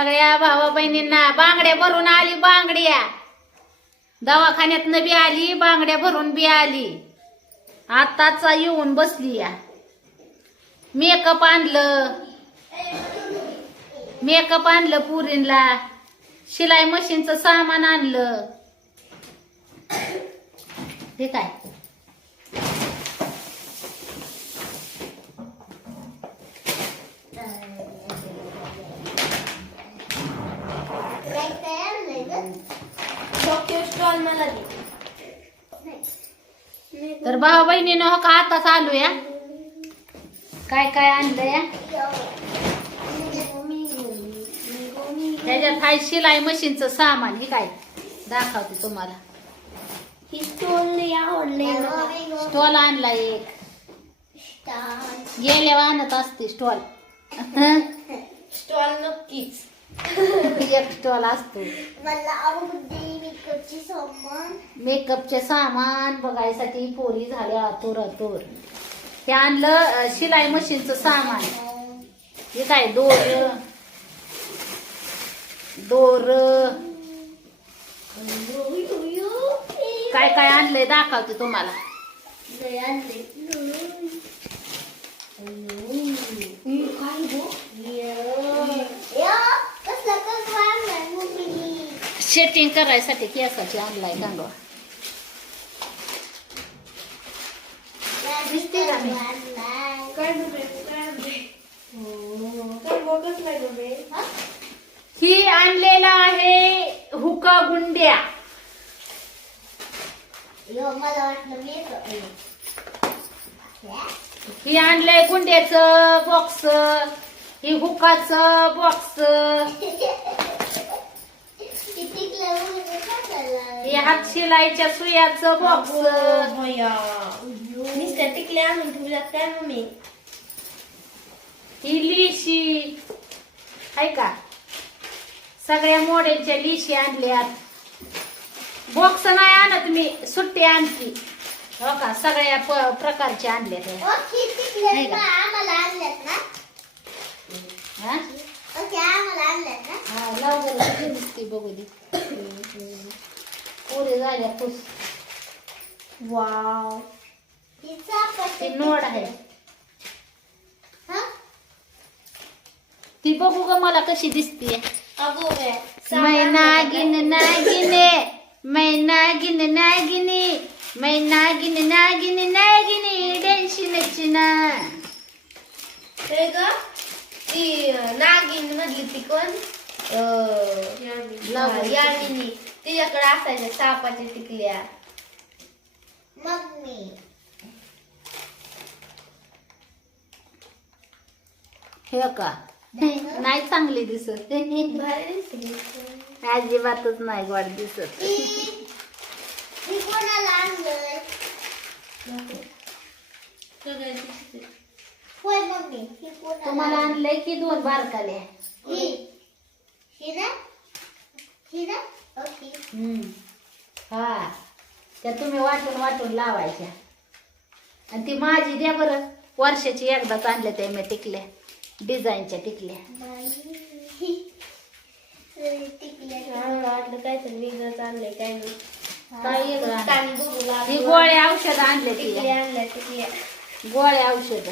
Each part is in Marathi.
सगळ्या भावा बहिणींना बांगड्या भरून आली बांगड्या. दवाखान्यात बी आली बांगड्या भरून बी आली. आताच येऊन बसली या. मेकअप आणलं. मेकअप आणलं पुरींला. शिलाई मशीनचं सामान आणलं. ठीक आहे स्टॉल मला दे तर भाऊ बहिणीनं हो का आता चालू या काय काय आणलं या त्याच्यात हाय शिलाई मशीनचं सामान हे काय? दाखवते तुम्हाला. ही स्टॉल आणला एक. गेल्यावर आणत असते स्टॉल. स्टॉल नक्कीच. एक स्टॉल असतो. मेकअपची सामान. मेकअपचे सामान बघायसाठी पोरी झाल्या आतुर आतुर हे आणलं शिलाई मशीनचं सामान. हे काय दोर? दोर? काय काय आणलंय दाखवते तुम्हाला. सेटिंग करायसाठी केसाची आणलाय गांडवा दिसते का काय डबे काय डबे काय नाही डबे ही आणलेला आहे हुका गुंड्या. मला वाटलं मी ही आणलंय गुंड्याचं बॉक्स ही हुकाचं बॉक्स ही हात शिलाईच्या सुयाचं बॉक्स नुसत्या टिकल्या आणून ठेवल्यात काय मम्मी? ही लिशी. आहे का? सगळ्या मॉडेलच्या लिशी आणल्यात. बॉक्स नाही आणत मी सुट्टी आणती हो का? सगळ्या प्रकारचे आणल्यात. हे. ओके नाही का? आम्हाला आणल्यात ना हा? ओके आम्हाला आणल्यात ना हा, लाव बरं किती दिसते बघू दे. पुरे झाल्या खुश वाव ती नोड आहे. ती बघू ग मला कशी दिसते अगो मै नागिन नागिने मै नागिन नागिनी मै नागिन नागिन नागिनी डेन्शी नचिना. ग ती नागिन मधली ती कोण. यामिनी तिच्याकडे असायच्या सापाच्या टिकल्या. मम्मी हे का नाही चांगली दिसत. अजिबातच नाही गोड दिसत. मी कोणाला आणलंय? होय मम्मी ही कोणाला तुम्हाला आणलंय? की दोन बारकाल्या ही ओके हम्म. हा. त्या तुम्ही वाटून वाटून लावायच्या. आणि ती माझी द्या बरं. वर्षाची एकदाच आणल्या त्या मी टिकल्या. डिझाईनच्या टिकल्या. आम्हाला वाटलं काय तर वेगळंच आणलंय काय नाही काय वेगळं आणलंय? कान बघू लागलो. ही गोळ्या औषध आणले टिकल्या तिला आणल्या टिकल्या. गोळ्या औषध.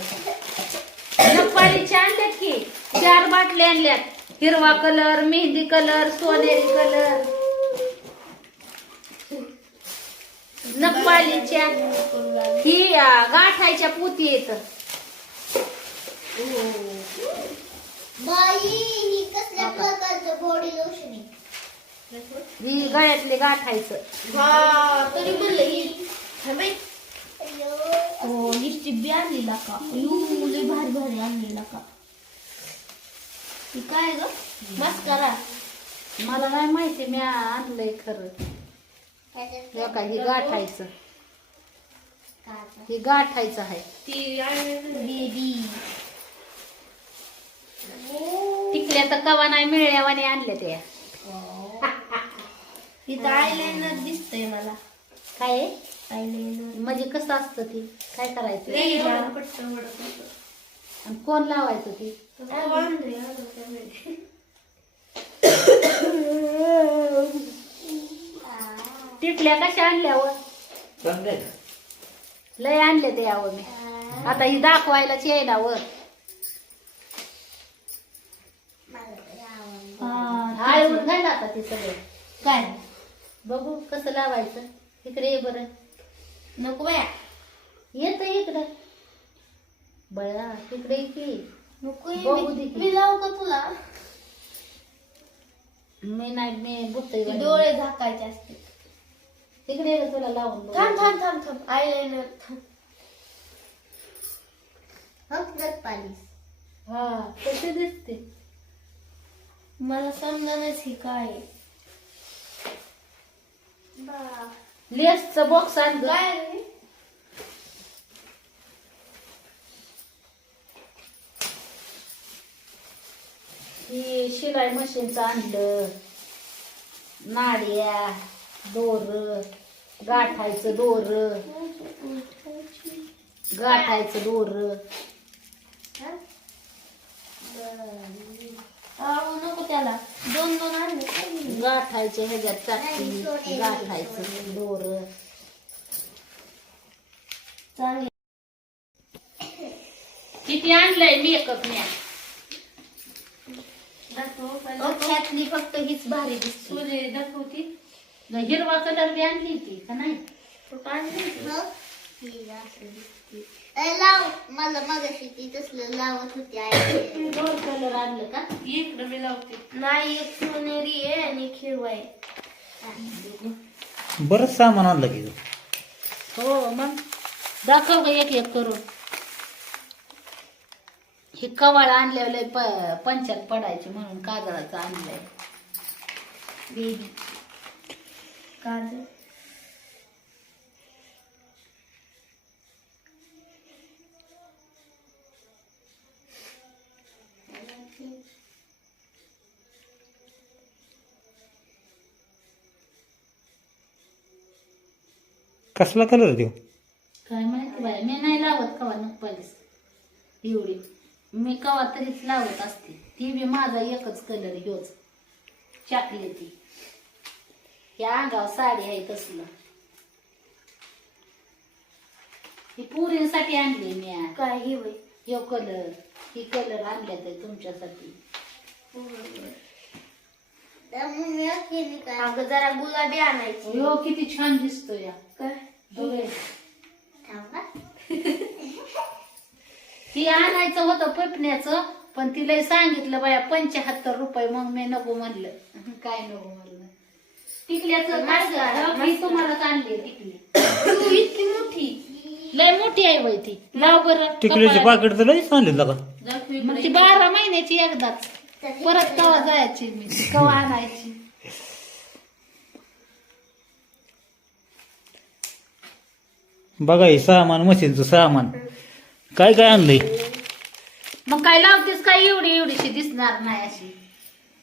नपाळीचे आणल्यात की. चार बाटल्या आणल्यात. हिरवा कलर मेहंदी कलर सोनेरी कलर. नपाळीच्या ही गाठायच्या पुती येत बाई ही गळ्यातले गाठायचं. हा तरी म्हणलं ही. हो बी आणलेला का भारी भारी आणलेला का ही काय ग? मस्करा. मला नाही माहिती मी आणलंय खरं. हे का ही गाठायचं. ही गाठायचं आहे. ती बेबी टिकल्या तर कवा नाही मिळण्यावाने आणल्या त्या. इथं आयलाइनर दिसतंय मला. काय आहे? आयलाइनर म्हणजे कसं असतं ती? काय करायचं? आणि कोण लावायचं ते? तिथल्या कशा आणल्यावर लय आणले ते यावं मी. आता ही दाखवायलाच येईना वर आता ते सगळं. काय बघू कसं लावायचं. इकडे बर बरं. नको बाया. येत इकडं. बया इकडे ये की नको बघू दे मी की. मी लावू का तुला मी नाही मी बुट्ट ते डोळे झाकायचे असते तिकडे ये तुला लावून बघू. थांब थांब थांब थांब आयलाइनर थांब हकलत पालीस हा कसे दिसते मला समजणच ही काय आहे. बा. लेसचं बॉक्स आण गं. काय रे? ही शिलाई मशीनचं आणलं. नाड्या दोर गाठायचं दोर. गाठायचं दोर. नको त्याला. दोन दोन आणले? गाठायचे ह्याच्यात गाठायचं दोर. चांगले. किती आणलंय मेकअप म्या ह्यातली फक्त हीच भारी दिसते. दाखवती. हिरवा कलर बी आणली ती का नाही? लाव. मला मगाशी ती तसलं लावत होती आई. दोन कलर आणलं का? इकडे मी लावते. नाही एक सोनेरी आहे आणि एक हिरवा आहे. बरंच सामान आणलं की हो मग दाखव का एक एक करून. हे कवाळ आणलेलं प पंचात पडायचे म्हणून काजळाचं आणलंय. काजळ. कसला कलर देऊ काय माहिती बाय मी नाही लावत कवा नकपालीस एवढी. मी कवा तरीच लावत असते. ती बी माझा एकच कलर ह्योच चॉकलेटी या अंगावर साडी आहे तसलं. ही पुरींसाठी आणली मी आज. काय हिरवे ह्यो कलर ही कलर आणले ते तुमच्यासाठी. अगं जरा गुलाबी आणायची. ह्यो किती छान दिसतो या. काय? बघे ती आणायचं होतं पटण्याचं पण तिला सांगितलं बाया पंच्याहत्तर रुपये मग मी नको म्हणलं. काय नको म्हणलं? टिकल्याचं काय गं? ही तुम्हालाच आणली टिकली तू इतकी मोठी? लय मोठी आहे बाई ती. लाव बरं टिकलीचे कपाळाला. पाकिट तर लईच आणले का? मग ती बारा महिन्याची एकदाच. परत कवा जायची मी? कवा आणायची? बघा हे सामान मशीनचं सामान. काय काय आणलंय? मग काय लावतेस काय? एवढी एवढीशी दिसणार नाही अशी.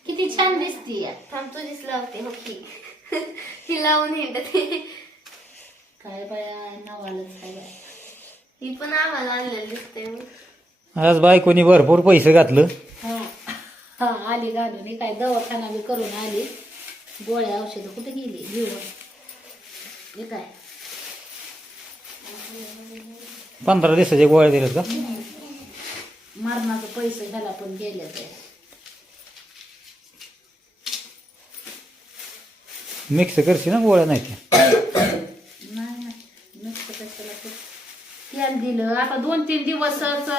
किती छान दिसती या थांब तुझीच लावते हो की. ही लावून हिंडते. काय बाया नवालच काय बाया. ही पण आम्हाला आणलेली दिसते. आज बायकोनी भरपूर पैसे घातलं. हा. हा आली घालून. ही काय दवाखाना बी करून आली. गोळ्या औषधं कुठे गेली? घेऊन. हे काय? पंधरा दिवसाच्या गोळ्या दिल्यात का? मरणाचे पैसे ह्याला पण गेले ते मिक्स करशी ना गोळ्या नाही त्या? नाही नाही. नुसतं कशाला ते तेल दिलं. आता दोन तीन दिवसच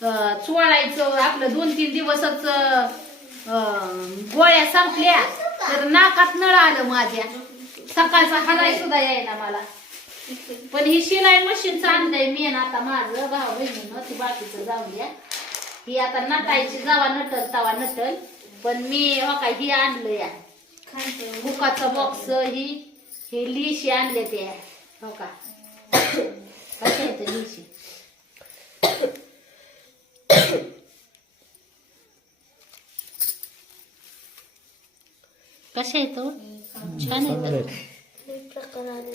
अं, चोळायचं. आपलं दोन तीन दिवसच अं, गोळ्या संपल्या. तर नाकात नळ आलं माझ्या. सकाळचा हलाय सुद्धा यायला मला. पण ही शिलाई मशीन आणलंय मी आणि आता माझं भाऊ बहिणीनं ती बाकीचं जाऊन द्या. ही आता नटायची जावा नटल तवा नटल. पण मी हो काय ही आणलं या बुकाचा बॉक्स ही हे लिशी आणले ते हो का. कसे येते लिशी? कशा येतो छान येतं आहे. प्रकार आले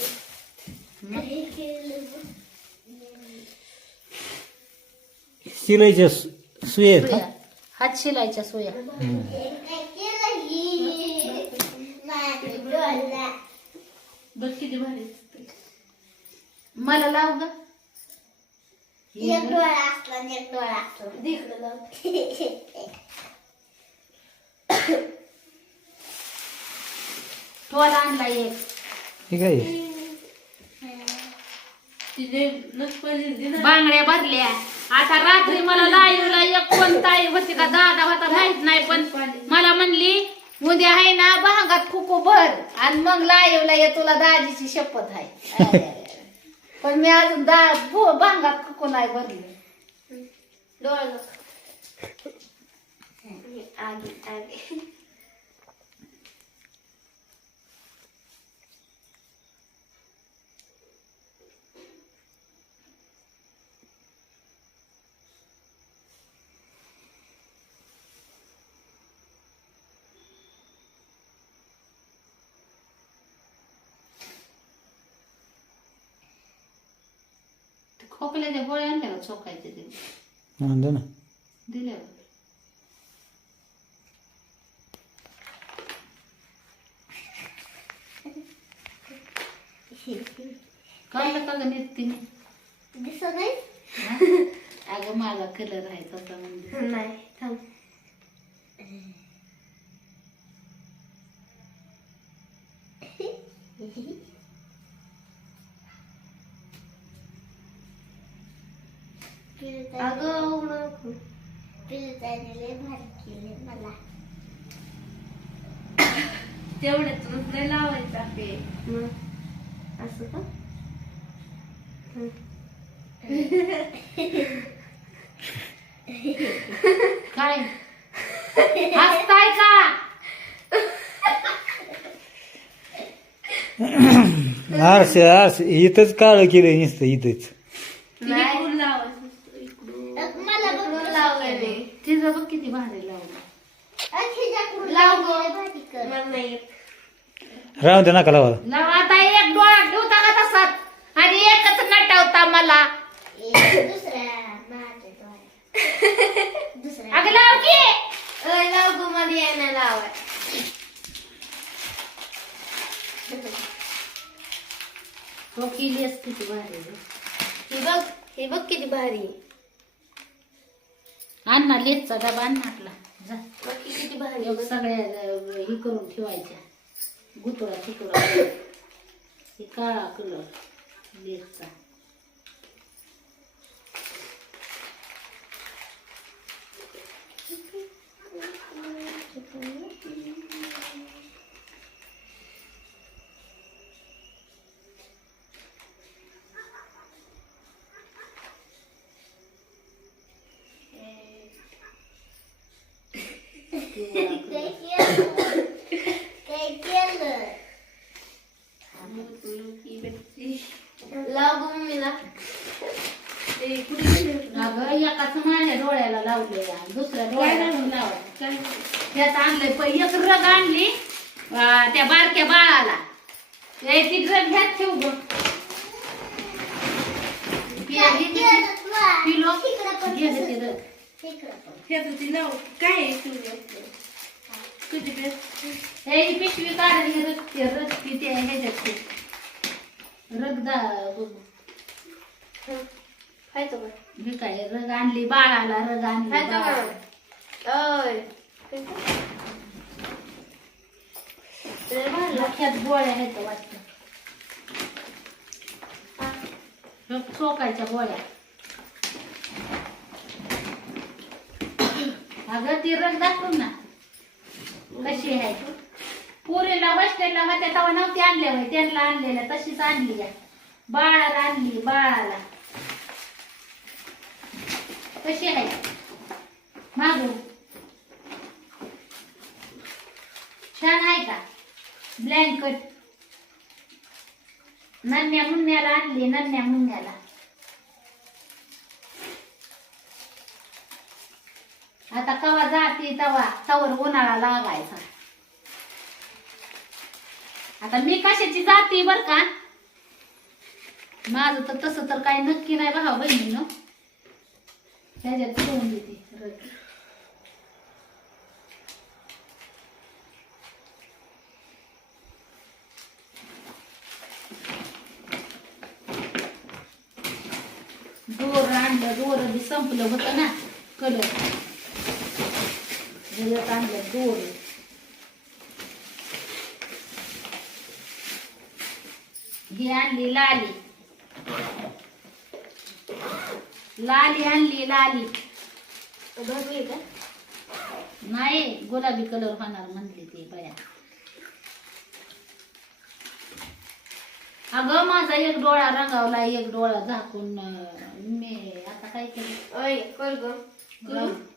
शिलाईच्या सु- सुई आहेत का? सोया. हात शिलायच्या सोया. बघ किती भारी दिसतंय. मला लाव ग. एक डोळा असला आणि एक डोळा असला तिकडं लाव. टोल आणला एक. ठीक आहे? बांगड्या भरल्या. आता रात्री मला लाईव्हला एक कोण ताई होती का दादा होता माहीत नाही पण मला म्हणली उद्या आहे ना भांगात कुकू भर. आणि मग लाईव्हला ये तुला दाजीची शपथ आहे. पण मी अजून दा भो- भांगात कुकू नाही भरली. डोळा. आगे आगे. खोकल्याच्या गोळ्या आणल्या का चोकायचे ते आणलं ना दिल्या का ग नेतीने दिसत नाही अगं माझा कलर आहे तसा म्हणजे नाही थांब अगं मला. तेवढ्यातूनच नाही लावायचं आहे असं का? काय? हसताय का? आरसे आरसे इथंच काळं केलं नुसतं इथंच इकडून लावायचं असतं, इकडून. मला बघून लावलेले तिचं बघ किती भारी लावलं लाव गं. मला नाही येत. राहून दे नका लावा लाव आता एक डोळा ठेवता का तसाच आणि एकच नटवता मला अगं लाव की अय, लाव गं, मला यायला लावाय हो केलीस किती भारी. हे बघ हे बघ किती भारी आहे. आण ना लेसचा डबा आण ना आपला जा किती भारी. सगळ्या हे करून ठेवायच्या. गुतळा तिकडा हे काळा कलर लेसचा लाव गं मम्मीला ते कुठे गेले? अगं एकाच माझ्या डोळ्याला लावलेला दुसऱ्या डोळ्याला पण त्यात आणलंय पण एक रग आणली त्या बारक्या बाळाला ते ती रग ह्यात ठेव ग पिलो गेलं ते रग ह्याचं ते लाव. काय आहे तुझं? तुझी हे ही पिशवी काढली रग ते रग ती ह्याच्यात ते. रग दा बघ. खायचं का? मी काय रग आणली बाळाला रग आणली खायचं लागतं. लक्षात गोळ्या आहेत वाटतं रग चोकायच्या गोळ्या अगं ती रंग दाखवून ना. कशी आहे पुरीला हॉस्टेलला होत्या तेव्हा नव्हती आणल्या होय त्यांना आणलेल्या तशीच आणली आहे. बाळाला आणली बाळाला. कशी आहे? मागू छान आहे का? ब्लँकेट नन्या मुन्याला आणली नन्या मुन्याला. आता कवा जाती तवा तवर उन्हाळा लागायचा. आता मी कशाची जाती बर का? माझं तर तसं तर काही नक्की नाही भावा बहिणीनं. त्याच्यात ठेवून देते. दोर आणलं दोर बी संपलं होतं ना कलर. ह्याच्यात आणलं दोर ही आणली लाली लाली आणली लाली भरली का नाही गुलाबी कलर होणार म्हणली ती बाया. अगं माझा एक डोळा रंगावला एक डोळा झाकून मी आता काय केलं?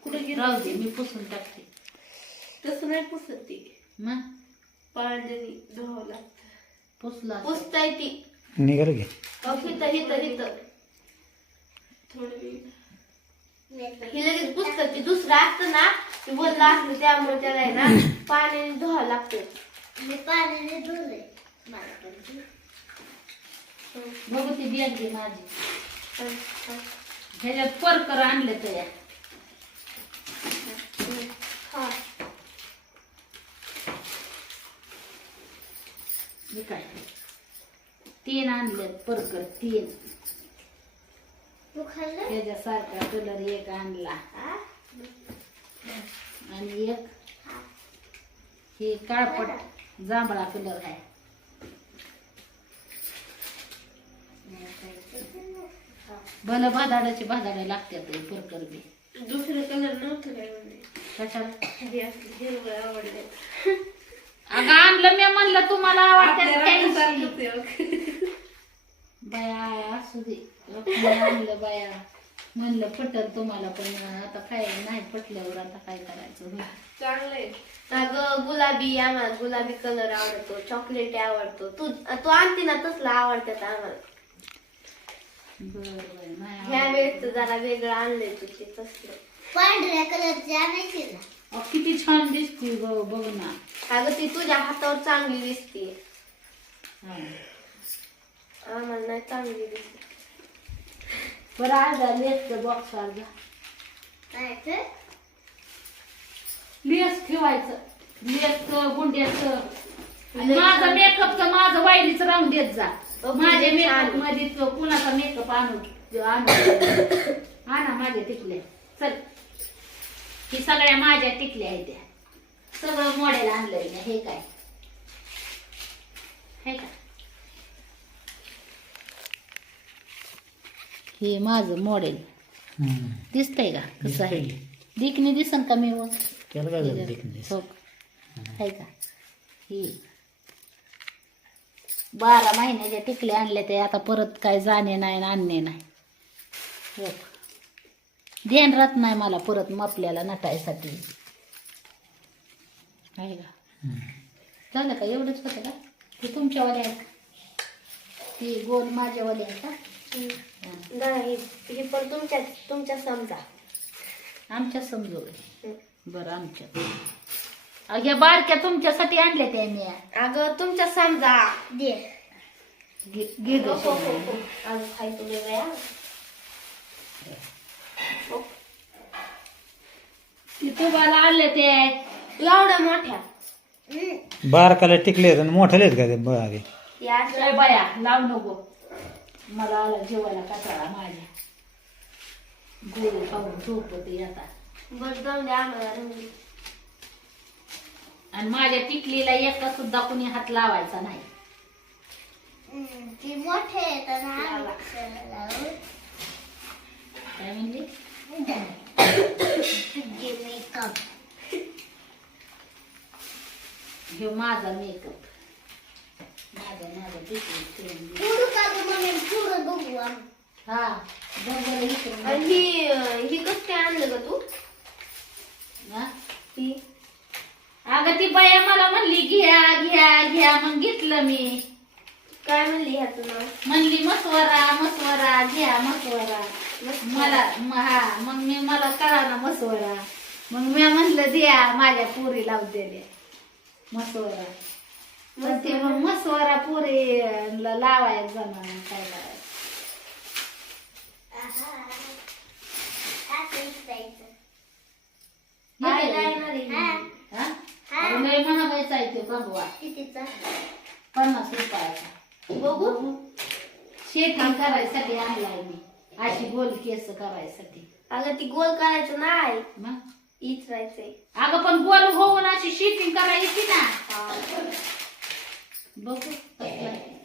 कुठे राहू दे मी पुसून टाकते. तसं नाही पुसत ती. मग? पांढरी धुवावं लागतं. पुसला असेल. पुसताय ती. निघाल घे हिथं हिथं हिथं थोडं ही लगेच पुसतात ती. दुसरं असतं ना ते बोललं असलं त्यामुळे त्याला आहे ना पाण्याने धुवावं लागतं. मी पाण्याने धुले बघू ती बॅग घे माझी. ह्याच्यात परकर आणले तर हे काय? तीन आणले परकर तीन त्याच्यासारखा कलर एक आणला. आणि एक हे काळपट जांभळा कलर आहे. भलं भादाडाचे भादाडे लागतात परकर बी. दुसरं कलर नव्हतं कशाला? हे आवडले. अगं आणलं मी म्हणलं तुम्हाला काही बाया असू दे. आणलं बाया. म्हणलं पटल तुम्हाला पण आता काय नाही पटल्यावर आता काय करायचं. चांगलंय. अगं गुलाबी आम्हाला गुलाबी कलर आवडतो चॉकलेट आवडतो. तू तू आणते ना तसला आवडतात आम्हाला. ह्या. वेळेस जरा वेगळं आणलंय तुझे तसलं. पांढऱ्या कलरचे आणायचे ना. किती छान दिसते ग बघ ना. अगं ती तुझ्या हातावर चांगली दिसते. हा. आम्हाला नाही चांगली दिसते. बरं अर्धा लेसचं बॉक्स अर्धा काय तर लेस ठेवायचं. लेसचं गुंड्याचं. आणि माझं मेकअपचं माझं वाईलीच राहून देत जा. माझ्या. मेकअपमध्ये तो कुणाचा मेकअप आणू आणू? आणा माझ्या टिकल्या चल. ही सगळ्या माझ्या टिकल्या आहेत त्या. सगळं मॉडेल आणलंय मी. हे काय? हे का हे माझं मॉडेल. दिसतंय का? कसं आहे? दिकनी दिसन का मी वर? त्याला काय झालं? देखणे हो आहे का? ही. बारा महिन्याच्या टिकल्या आणल्या ते आता परत काय जाणे नाही आणि आणणे नाही. हो ध्यान राहत नाही मला परत मपल्याला नटायसाठी. आहे का? झालं का? एवढंच होतं का? ते तुमच्यावाले आहेत. का? ती गोल माझ्यावाले आहेत का. नाही ही पण तुमच्या तुमच्या समजा. आमच्या समजू बरं आमच्या. ह्या बारक्या तुमच्यासाठी आणल्या त्या मी. अगं तुमच्या समजा. दे. घे- घे गं. आज खाय तुला ती तुम्हाला आणले ते. एवढ्या मोठ्या. बारकाला टिकले आणि मोठाले आहेत का ते या काय बाया लाव नको. मला आला जेवायला कटाळा माझ्या. गोळी खाऊन झोपते आता. बस जाऊन द्या आम्हाला. आणि माझ्या टिकलीला एका सुद्धा कुणी हात लावायचा नाही. हम्म, ती मोठे आहेत आणि? काय म्हणली? तुझे मेकअप हे माझा मेकअप माझा माझा टिकली ठेवून दे. पुढं का गं मम्मी पुढं बघू आम्ही. हा बघायला इकडून आणि ही ही कसं काय आणलं ग तू? हा? ही अगं ती बाया मला म्हणली घ्या घ्या घ्या. मग घेतलं मी. काय म्हणली ह्याचं नाव? म्हणली मसवरा मसवरा घ्या मसवरा. मला म- हा मग मी मला कळा ना मसवरा मग मी म्हणलं द्या माझ्या पुरी लावू द्या मसवरा पण ते मग मसवरा पुरी लावायचं जमा काय ते बघवा. कितीचा? पन्नास रुपयाचा. बघू. शेती करायसाठी आणलाय मी. अशी गोल केस करायसाठी. अगं ती गोल करायचं नाही. मग? इचरायचंय अगं पण गोल होऊन अशी शिटिंग करायची ना बघू कसं? आहे.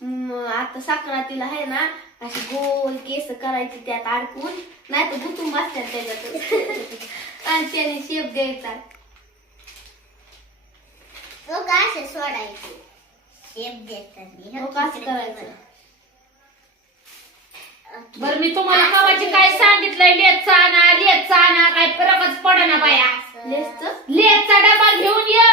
मग आता आहे ना अशी गोल केस करायची त्यात अडकून नाही तर गुतून बसतात त्याच्यात. आणि त्याने शेप द्यायचा. तो का असे सोडायचे. शेप देतात. हो करायचं. बरं मी तुम्हाला कवाची काय सांगितलंय? लेतचा आणा लेतचा आणा काय फरकच पडना बाया. लेसच लेतचा डबा घेऊन ये.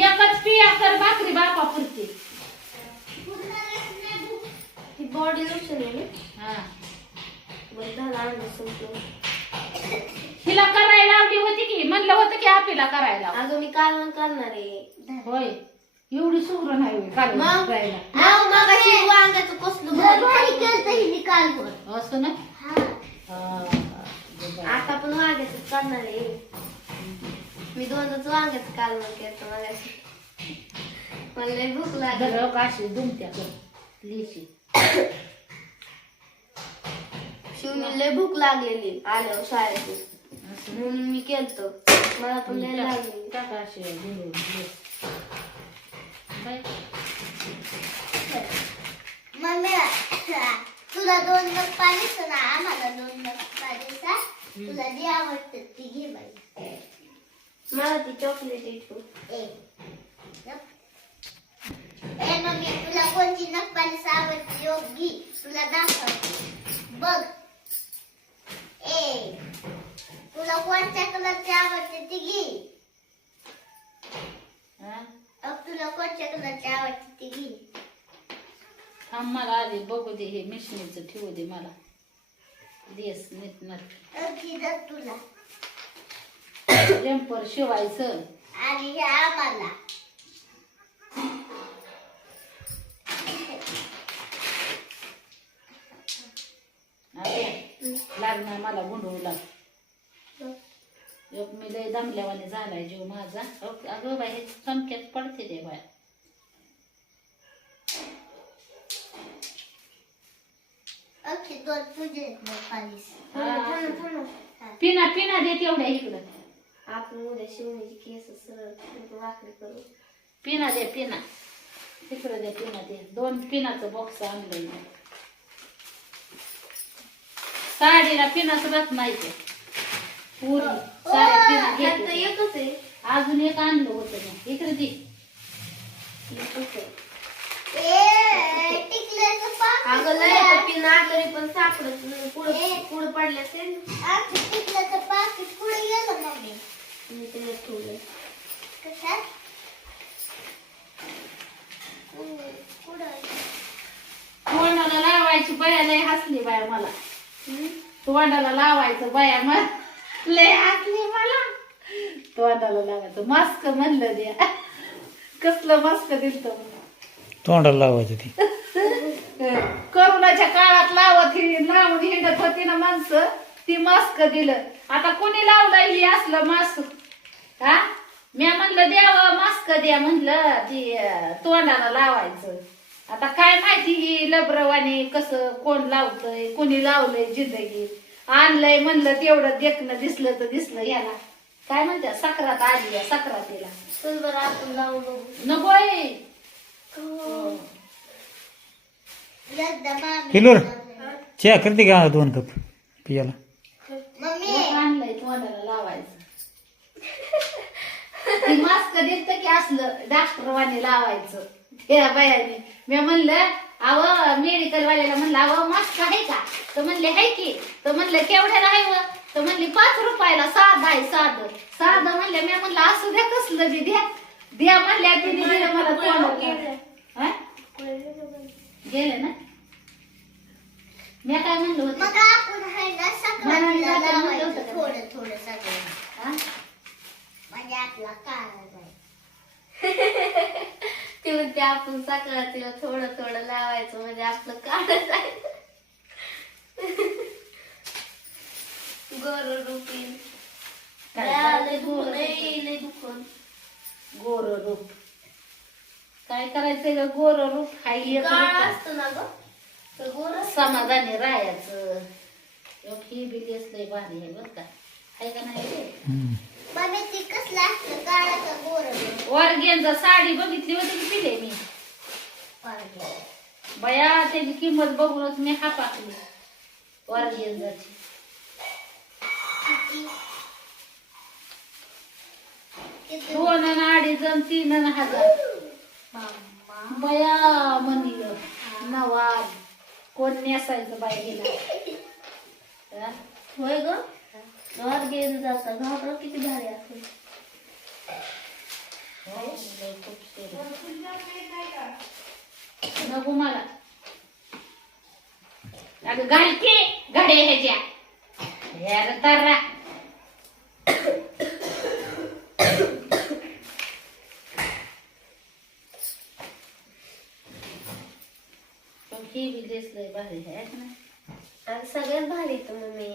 एकच पिया कर भाकरी बापा पुरती ही बॉडी लोशन आहे ना? हा बरं झालं आणलं संपलं हिला करायला लावली होती की? म्हणलं होतं की आपल्याला करायला अगं मी कालवण करणार आहे. होय. एवढी सुर नाही होय काल मग? करायला. वांग्याचं कसलं केलं. केलं ही कालवर असं ना? हा. आता पण वांग्याचं करणार आहे. मी दोनच वांग्याचं कालवण केलं मगाशी. मला लय भूक लागली. बरं काशी दुमत्या कर. लिशी. शिवनी लय भूक लागलेली आल्यावर शाळेतून. म्हणून मी केलतो. मला पण लय लागली. टाका अशी गुंडळून, लेस. बाय. मम्मी तुला दोन नग पाणीच ना आम्हाला दोन नग पाणीचा तुला जे आवडतं ती घे बाई. मला ती चॉकलेट ए मम्मी तुला कोणती पाणीच आवडते? योग घे. तुला दाखवते. बघ. ए तुला कोणत्या कलरची आवडते ती घे हा? अब तुला कोणत्या कलरची आवडते ती घे थांब मला आधी बघू दे हे मिशनीचं ठेवू दे मला. देस नीट नट घे जर तुला जम्पर शिवायचं. आणि हे आम्हाला. आता लागणार मला गुंडळू लाग एक मी लय दमल्यावाने झालाय जीव माझा. अग- बाई हे चमक्यात पडते ते बाय. पिना पिना दे तेवढ्या इकडं. आपण उद्या शिवणीची केस सरळ वाकडी करू. पिना दे पिना. तिकडं दे पिना दे. दोन पिनाचं बॉक्स आणलंय मी. साडीला पिनाच राहत नाही ते पुरी साड्या पिना त्यात तर घेते. एकच आहे. अजून एक आणलं होतं मी. इकडे दे. अगं लय आता पिन तरी पण सापडत नाही. पुढं पुढं ते. पुढे मम्मी मी त्याला ठेवलं तोंडाला लावायची बाया लय हसली बाया मला. तोंडाला लावायचं बाया मला लय हसली मला. तोंडाला लावायचं. मास्क म्हणलं द्या कसलं मास्क दिलत तोंडाला लावायचं ती. करोनाच्या काळात लावत ही लावून हिंडत होती ना माणसं. ती मास्क दिलं. आता कोणी लावलं ही असलं मास्क? हा? मी म्हणलं द्यावं मास्क द्या. म्हणलं ती अं, तोंडाला लावायचं. आता काय माहिती ही लबरवाने कसं कोण लावतंय कोणी लावलंय जिंदगी. आणलंय म्हणलं तेवढं देखणं दिसलं तर दिसलं याला. काय म्हणतात सक्रात आली आहे, सक्रातीला. बरं आपण लावून बघू. नको मामी किलोर चहा करते का दोन कप पियाला? आणलंय तोंडाला लावायचं. मास्क दिसत की असलं डॉक्टरवाने लावायचं. त्या बायाने मी म्हणलं अव मेडिकल वाल्याला म्हणलं अव मास्क आहे का? तर म्हणले आहे की. तर म्हणलं केवढ्याला आहे व? तर म्हणली पाच रुपयाला साधं आहे साधं. साधं म्हणलं मी म्हणलं असू द्या कसलं बी द्या. द्या म्हणल्या तिने दिलं मला तोंडाला हा? गेले ना? मी काय म्हणलं होतं? मग आपण आहे ना मनाने सकाळीला जाताना म्हणलं लावायचं होतं. का? थोडं थोडं सगळं. हा? म्हणजे आपला काळा ते म्हणते आपण सकाळतीला थोडं थोडं लावायचं म्हणजे आपलं काढ जाईल गोर रुपीन दुखन गोर रूप काय करायचंय ग? गोर रूप हाय एक काळ रूप. असतं ना ग? तर गोर समाधानी राहायचं. ही बी लय भारी आहे बरं का. आहे का नाही ऑर्गेनचा साडी बघितली होती की पिले मी? बया त्याची किंमत बघूनच मी हापाकली. ऑर्गेनजाची किती? दोन अडीच तीन हजार. बया म्हणलं नवाब कोण नेसायचं बाय गेला. हा? होय ग? घर घेऊन जाता घाबरा किती भारी असेल हो, नको मला. अगं घाल की गाड्या ह्याच्या यार तर्रा ही बी दिसलंय भारी आहे ना? सगळ्यात भारी तर मम्मी.